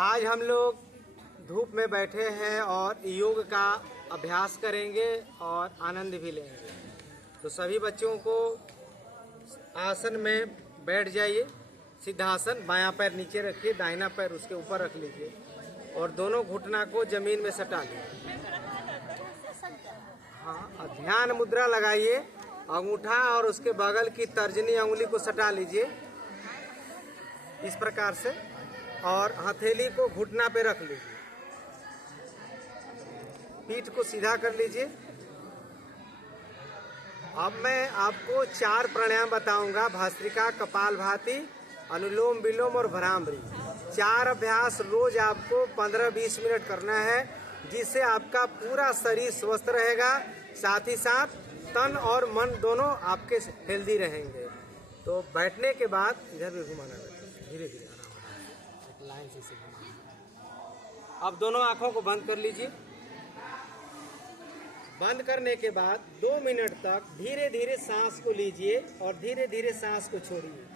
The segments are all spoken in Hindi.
आज हम लोग धूप में बैठे हैं और योग का अभ्यास करेंगे और आनंद भी लेंगे। तो सभी बच्चों को आसन में बैठ जाइए। सिद्धासन, बायां पैर नीचे रखिए, दाहिना पैर उसके ऊपर रख लीजिए और दोनों घुटना को जमीन में सटा लीजिए। हाँ, और ध्यान मुद्रा लगाइए। अंगूठा और उसके बगल की तर्जनी अंगुली को सटा लीजिए इस प्रकार से, और हथेली को घुटना पे रख लीजिए। पीठ को सीधा कर लीजिए। अब मैं आपको 4 प्राणायाम बताऊंगा: भस्त्रिका, कपालभाति, अनुलोम विलोम और भ्रामरी। 4 अभ्यास रोज आपको 15-20 मिनट करना है, जिससे आपका पूरा शरीर स्वस्थ रहेगा, साथ ही साथ तन और मन दोनों आपके हेल्दी रहेंगे। तो बैठने के बाद इधर भी घुमाना है, धीरे धीरे आराम, लाइन से घुमाना। अब दोनों आंखों को बंद कर लीजिए। बंद करने के बाद 2 मिनट तक धीरे धीरे सांस को लीजिए और धीरे धीरे सांस को छोड़िए।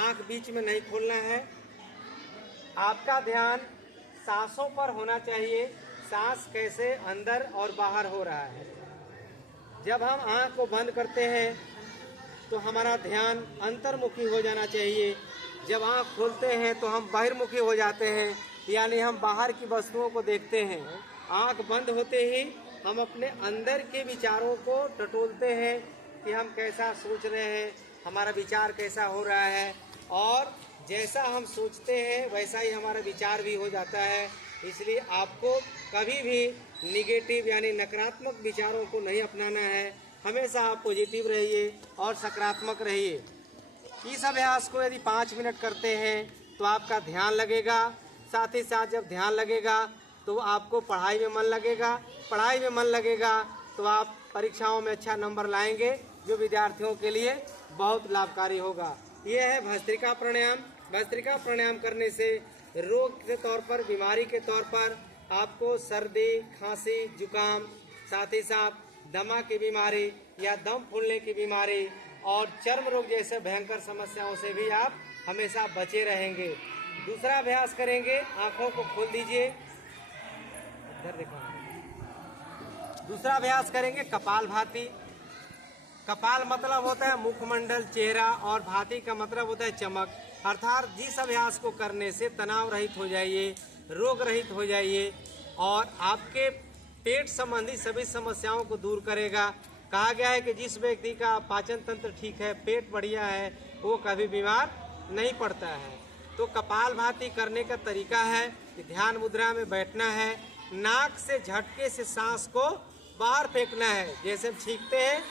आंख बीच में नहीं खोलना है। आपका ध्यान सांसों पर होना चाहिए। सांस कैसे अंदर और बाहर हो रहा है। जब हम आंख को बंद करते हैं तो हमारा ध्यान अंतर्मुखी हो जाना चाहिए। जब आंख खोलते हैं तो हम बहिर्मुखी हो जाते हैं, यानी हम बाहर की वस्तुओं को देखते हैं। आंख बंद होते ही हम अपने अंदर के विचारों को टटोलते हैं कि हम कैसा सोच रहे हैं, हमारा विचार कैसा हो रहा है, और जैसा हम सोचते हैं वैसा ही हमारा विचार भी हो जाता है। इसलिए आपको कभी भी निगेटिव यानी नकारात्मक विचारों को नहीं अपनाना है। हमेशा आप पॉजिटिव रहिए और सकारात्मक रहिए। इस अभ्यास को यदि 5 मिनट करते हैं तो आपका ध्यान लगेगा। साथ ही साथ जब ध्यान लगेगा तो आपको पढ़ाई में मन लगेगा। पढ़ाई में मन लगेगा तो आप परीक्षाओं में अच्छा नंबर लाएंगे, जो विद्यार्थियों के लिए बहुत लाभकारी होगा। यह है भस्त्रिका प्राणायाम। भस्त्रिका प्राणायाम करने से रोग के तौर पर, बीमारी के तौर पर आपको सर्दी, खांसी, जुकाम, साथ ही साथ दमा की बीमारी या दम फूलने की बीमारी और चर्म रोग जैसे भयंकर समस्याओं से भी आप हमेशा बचे रहेंगे। दूसरा अभ्यास करेंगे, आंखों को खोल दीजिए, इधर देखो। दूसरा अभ्यास करेंगे कपालभाति। कपाल मतलब होता है मुखमंडल, चेहरा, और भाति का मतलब होता है चमक। अर्थात जिस अभ्यास को करने से तनाव रहित हो जाइए, रोग रहित हो जाइए और आपके पेट संबंधी सभी समस्याओं को दूर करेगा। कहा गया है कि जिस व्यक्ति का पाचन तंत्र ठीक है, पेट बढ़िया है, वो कभी बीमार नहीं पड़ता है। तो कपालभाति करने का तरीका है कि ध्यान मुद्रा में बैठना है। नाक से झटके से सांस को बाहर फेंकना है। जैसे हम छींकते हैं,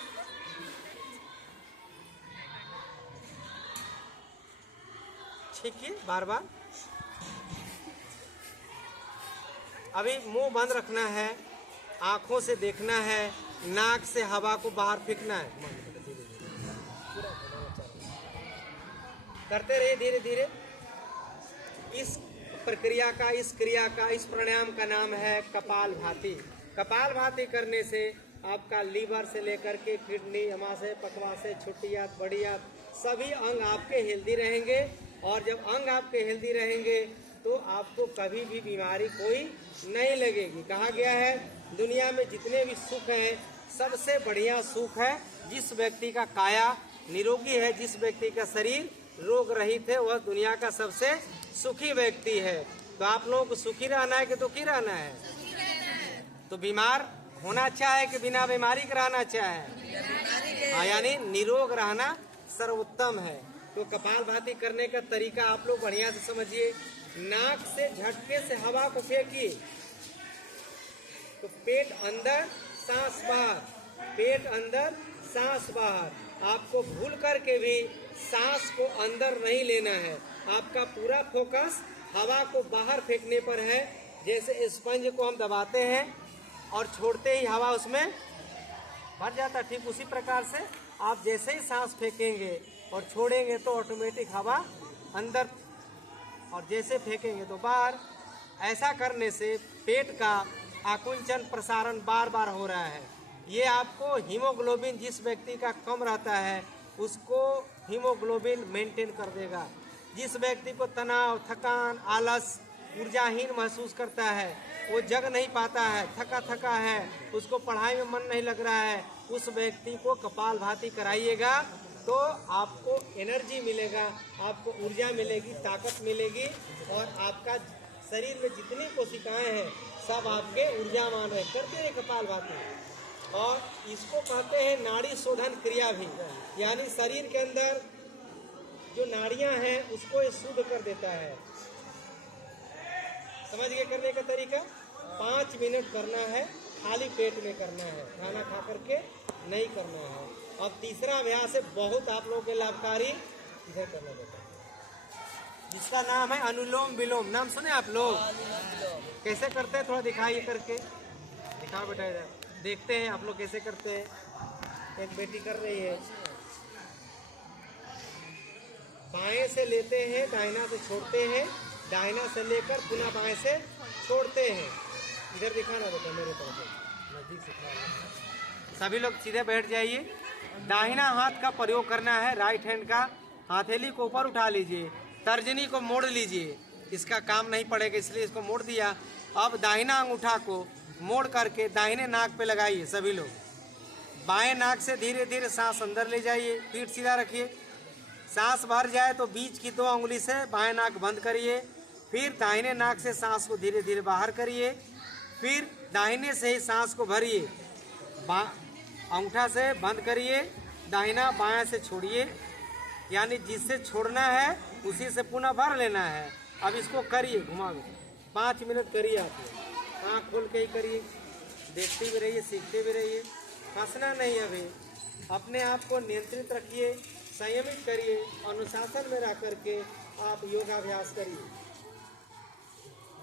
छींकिए बार बार। अभी मुंह बंद रखना है, आंखों से देखना है, नाक से हवा को बाहर फेंकना है। करते रहिए धीरे धीरे। इस प्रक्रिया का, इस क्रिया का, इस प्राणायाम का नाम है कपालभाति। कपालभाति करने से आपका लीवर से लेकर के किडनी, अमाशय, पकवाशय, छुट्टियात, बढ़िया सभी अंग आपके हेल्दी रहेंगे। और जब अंग आपके हेल्दी रहेंगे तो आपको कभी भी बीमारी कोई नहीं लगेगी। कहा गया है दुनिया में जितने भी सुख हैं, सबसे बढ़िया सुख है जिस व्यक्ति का काया निरोगी है, जिस व्यक्ति का शरीर रोग रहित है, वह दुनिया का सबसे सुखी व्यक्ति है। तो आप लोगों को सुखी रहना है कि दुखी रहना है? तो बीमार होना अच्छा है कि बिना बीमारी के रहना अच्छा है? यानी निरोग रहना सर्वोत्तम है। तो कपालभाति करने का तरीका आप लोग बढ़िया से समझिए। नाक से झटके से हवा को फेंकिए तो पेट अंदर, सांस बाहर, पेट अंदर, सांस बाहर। आपको भूल करके भी सांस को अंदर नहीं लेना है। आपका पूरा फोकस हवा को बाहर फेंकने पर है। जैसे स्पंज को हम दबाते हैं और छोड़ते ही हवा उसमें भर जाता है, ठीक उसी प्रकार से आप जैसे ही सांस फेंकेंगे और छोड़ेंगे तो ऑटोमेटिक हवा अंदर, और जैसे फेंकेंगे तो बाहर। ऐसा करने से पेट का आकुंचन प्रसारण बार बार हो रहा है। ये आपको हीमोग्लोबिन, जिस व्यक्ति का कम रहता है उसको हीमोग्लोबिन मेंटेन कर देगा। जिस व्यक्ति को तनाव, थकान, आलस, ऊर्जाहीन महसूस करता है, वो जग नहीं पाता है, थका थका है, उसको पढ़ाई में मन नहीं लग रहा है, उस व्यक्ति को कपालभाति कराइएगा तो आपको एनर्जी मिलेगा, आपको ऊर्जा मिलेगी, ताकत मिलेगी और आपका शरीर में जितनी कोशिकाएं हैं सब आपके ऊर्जावान है। करते हैं कपालभाति। और इसको कहते हैं नाड़ी शोधन क्रिया भी, यानी शरीर के अंदर जो नाड़ियां हैं उसको ये शुद्ध कर देता है। समझ गए करने का तरीका? 5 मिनट करना है, खाली पेट में करना है, खाना खा करके नहीं करना है। और तीसरा अभ्यास है बहुत आप लोगों के लाभकारी, इधर करना देता है, जिसका नाम है अनुलोम विलोम। नाम सुने आप लोग? कैसे करते हैं थोड़ा दिखाइए करके, दिखाओ बेटा इधर, देखते हैं आप लोग कैसे करते हैं। एक बेटी कर रही है, बाएं से लेते हैं, दाहिना से छोड़ते हैं, दाहिना से लेकर पुनः बाएं से छोड़ते हैं। इधर दिखाना बेटा मेरे तरफ नजदीक से। सभी लोग सीधे बैठ जाइए। दाहिना हाथ का प्रयोग करना है, राइट हैंड का। हथेली को ऊपर उठा लीजिए, तर्जनी को मोड़ लीजिए, इसका काम नहीं पड़ेगा इसलिए इसको मोड़ दिया। अब दाहिना अंगूठा को मोड़ करके दाहिने नाक पे लगाइए सभी लोग। बाएं नाक से धीरे धीरे सांस अंदर ले जाइए, पीठ सीधा रखिए। सांस भर जाए तो बीच की 2 उंगली से बाएं नाक बंद करिए, फिर दाहिने नाक से सांस को धीरे धीरे बाहर करिए, फिर दाहिने से ही सांस को भरिए, अंगूठा से बंद करिए, दाहिना बायां से छोड़िए, यानी जिससे छोड़ना है उसी से पुनः भर लेना है। अब इसको करिए, घुमा के 5 मिनट करिए। आप आँख खोल के ही करिए, देखते भी रहिए, सीखते भी रहिए, हंसना नहीं। अभी अपने आप को नियंत्रित रखिए, संयमित करिए, अनुशासन में रह करके आप योगाभ्यास करिए।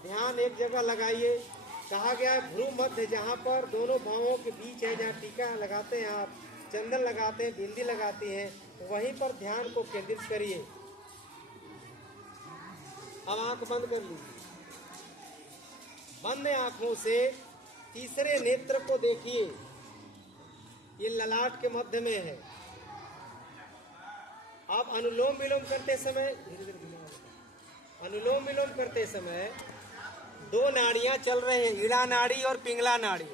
ध्यान एक जगह लगाइए। कहा गया है भ्रू मध्य, जहाँ पर दोनों भावों के बीच है, जहाँ टीका लगाते हैं आप, चंदन लगाते हैं, बिंदी लगाती हैं, वहीं पर ध्यान को केंद्रित करिए। अब आंख बंद कर लीजिए। बंद आंखों से तीसरे नेत्र को देखिए, ये ललाट के मध्य में है। आप अनुलोम विलोम करते समय, अनुलोम विलोम करते समय 2 नाड़ियां चल रही हैं, ईड़ा नाड़ी और पिंगला नाड़ी।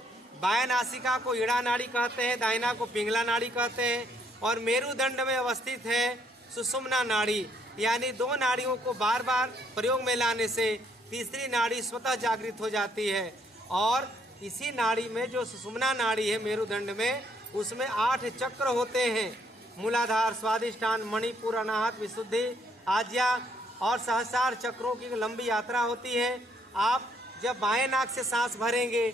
बाएं नासिका को ईड़ा नाड़ी कहते हैं, दाहिना को पिंगला नाड़ी कहते हैं। और मेरुदंड में अवस्थित है सुषुम्ना नाड़ी, यानी 2 नाड़ियों को बार बार प्रयोग में लाने से तीसरी नाड़ी स्वतः जागृत हो जाती है। और इसी नाड़ी में जो सुषुम्ना नाड़ी है मेरुदंड में, उसमें 8 चक्र होते हैं। मूलाधार, स्वादिष्ठान, मणिपुर, अनाहत, विशुद्धि, आज्ञा और सहस्रार चक्रों की लंबी यात्रा होती है। आप जब बाएं नाक से सांस भरेंगे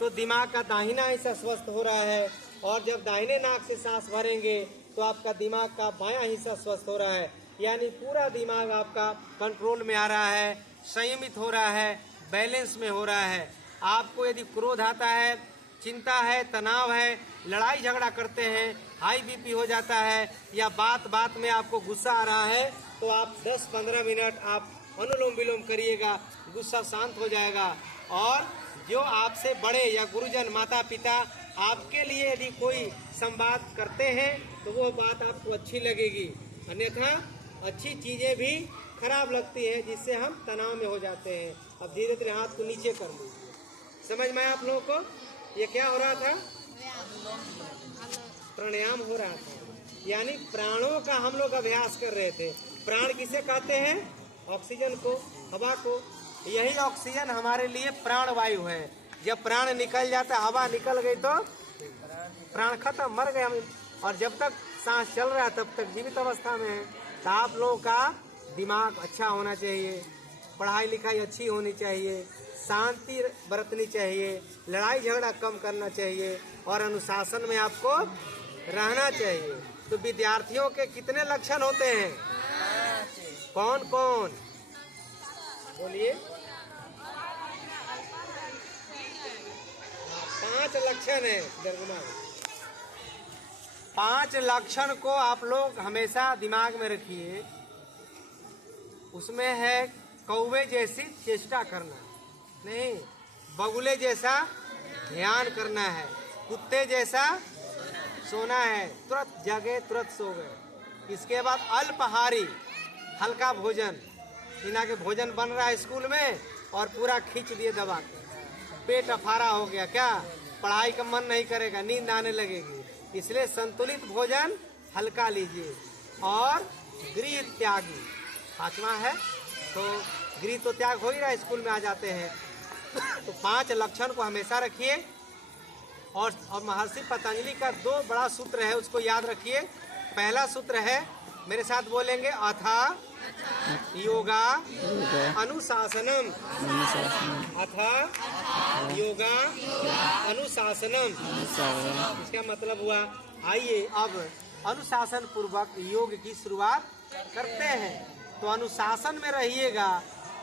तो दिमाग का दाहिना हिस्सा स्वस्थ हो रहा है, और जब दाहिने नाक से सांस भरेंगे तो आपका दिमाग का बायां हिस्सा स्वस्थ हो रहा है, यानी पूरा दिमाग आपका कंट्रोल में आ रहा है, संयमित हो रहा है, बैलेंस में हो रहा है। आपको यदि क्रोध आता है, चिंता है, तनाव है, लड़ाई झगड़ा करते हैं, हाई बीपी हो जाता है, या बात बात में आपको गुस्सा आ रहा है, तो आप 10-15 मिनट आप अनुलोम विलोम करिएगा, गुस्सा शांत हो जाएगा। और जो आपसे बड़े या गुरुजन, माता पिता आपके लिए यदि कोई संवाद करते हैं तो वो बात आपको अच्छी लगेगी, अन्यथा अच्छी चीज़ें भी खराब लगती हैं, जिससे हम तनाव में हो जाते हैं। अब धीरे धीरे हाथ को नीचे कर लीजिए। समझ में आया आप लोगों को? ये क्या हो रहा था? प्राणायाम हो रहा था, यानी प्राणों का हम लोग अभ्यास कर रहे थे। प्राण किसे कहते हैं? ऑक्सीजन को, हवा को। यही ऑक्सीजन हमारे लिए प्राण वायु है। जब प्राण निकल जाता, हवा निकल गई तो प्राण खत्म, मर गए हम। और जब तक सांस चल रहा है तब तक जीवित अवस्था में है। तो आप लोगों का दिमाग अच्छा होना चाहिए, पढ़ाई लिखाई अच्छी होनी चाहिए, शांति बरतनी चाहिए, लड़ाई झगड़ा कम करना चाहिए, और अनुशासन में आपको रहना चाहिए। तो विद्यार्थियों के कितने लक्षण होते हैं? कौन कौन बोलिए? 5 लक्षण है। 5 लक्षण को आप लोग हमेशा दिमाग में रखिए। उसमें है कौवे जैसी चेष्टा करना नहीं, बगुले जैसा ध्यान करना है, कुत्ते जैसा सोना है, तुरंत जगे तुरंत सो गए। इसके बाद अल्पाहारी, हल्का भोजन। इना के भोजन बन रहा है स्कूल में और पूरा खींच दिए दबा के, पेट अफारा हो गया, क्या पढ़ाई का मन नहीं करेगा, नींद आने लगेगी। इसलिए संतुलित भोजन हल्का लीजिए। और गृह त्यागी 5वां है। तो गृह तो त्याग हो ही रहा है, स्कूल में आ जाते हैं। तो 5 लक्षण को हमेशा रखिए। और महर्षि पतंजलि का 2 बड़ा सूत्र है, उसको याद रखिए। पहला सूत्र है, मेरे साथ बोलेंगे, अथा योगा अनुशासनम। अथा योगा अनुशासनम। इसका मतलब हुआ, आइए अब अनुशासन पूर्वक योग की शुरुआत करते हैं। तो अनुशासन में रहिएगा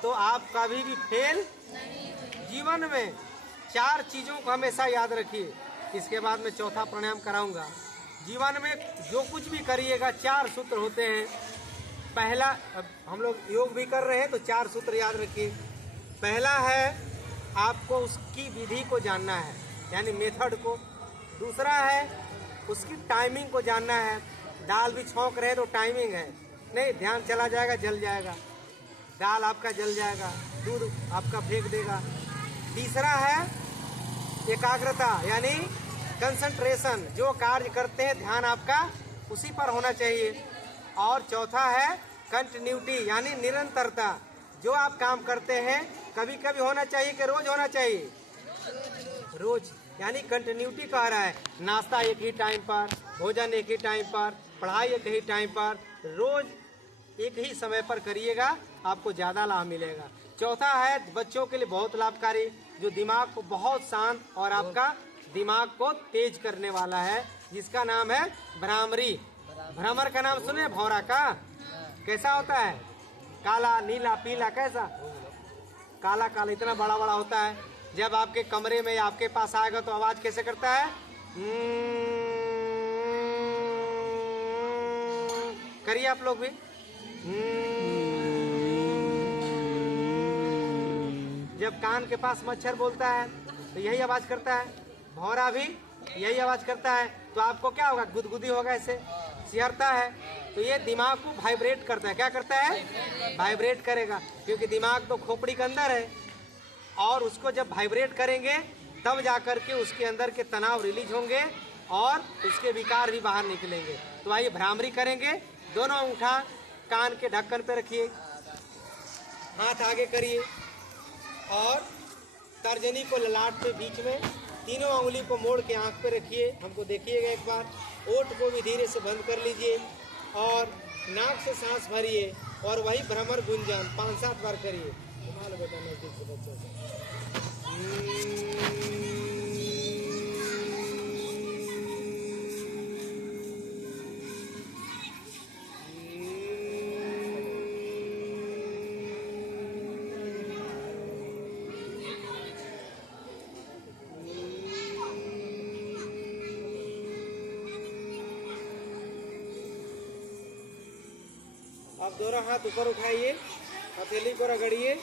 तो आप कभी भी फेल जीवन में। 4 चीजों को हमेशा याद रखिए। इसके बाद मैं चौथा प्राणायाम कराऊंगा। जीवन में जो कुछ भी करिएगा 4 सूत्र होते हैं। पहला, अब हम लोग योग भी कर रहे हैं तो 4 सूत्र याद रखिए। पहला है, आपको उसकी विधि को जानना है, यानी मेथड को। दूसरा है, उसकी टाइमिंग को जानना है। दाल भी छौंक रहे तो टाइमिंग है, नहीं ध्यान चला जाएगा, जल जाएगा, दाल आपका जल जाएगा, दूध आपका फेंक देगा। तीसरा है एकाग्रता, यानी कंसंट्रेशन, जो कार्य करते हैं ध्यान आपका उसी पर होना चाहिए। और चौथा है कंटिन्यूटी, यानी निरंतरता। जो आप काम करते हैं कभी कभी होना चाहिए कि रोज होना चाहिए, रोज, यानी कंटिन्यूटी कह रहा है। नाश्ता एक ही टाइम पर, भोजन एक ही टाइम पर, पढ़ाई एक ही टाइम पर, रोज एक ही समय पर करिएगा, आपको ज़्यादा लाभ मिलेगा। चौथा है बच्चों के लिए बहुत लाभकारी, जो दिमाग को बहुत शांत और आपका दिमाग को तेज करने वाला है, जिसका नाम है भ्रामरी। भ्रमर का नाम सुने, भौरा का? कैसा होता है? काला, नीला, पीला, कैसा? काला काला, इतना बड़ा बड़ा होता है। जब आपके कमरे में आपके पास आएगा तो आवाज कैसे करता है? करिए आप लोग भी। जब कान के पास मच्छर बोलता है तो यही आवाज करता है। भौरा भी यही आवाज करता है। तो आपको क्या होगा? गुदगुदी होगा, ऐसे सिहरता है। तो ये दिमाग को वाइब्रेट करता है। क्या करता है? वाइब्रेट करेगा, क्योंकि दिमाग तो खोपड़ी के अंदर है। और उसको जब वाइब्रेट करेंगे तब जाकर के उसके अंदर के तनाव रिलीज होंगे और उसके विकार भी बाहर निकलेंगे। तो आइए भ्रामरी करेंगे। दोनों अंगूठा कान के ढक्कन पे रखिए, हाथ आगे करिए और तर्जनी को ललाट पे बीच में, तीनों उंगली को मोड़ के आंख पे रखिए। हमको देखिएगा एक बार। ओठ को भी धीरे से बंद कर लीजिए और नाक से सांस भरिए और वही भ्रमर गुंजन 5-7 बार करिए। घुमा लो बेटा नजदीक से बच्चों से। आप दोनों हाथ ऊपर उठाइए, हथेली को रगड़िए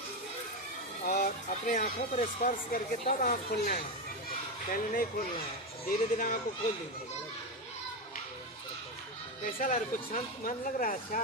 और अपने आंखों पर स्पर्श करके तब आँख खोलना है, पहले नहीं खोलना है। धीरे धीरे आँख को खोल दीजिए। कैसा लग रहा है? कुछ शांत मन लग रहा है? अच्छा।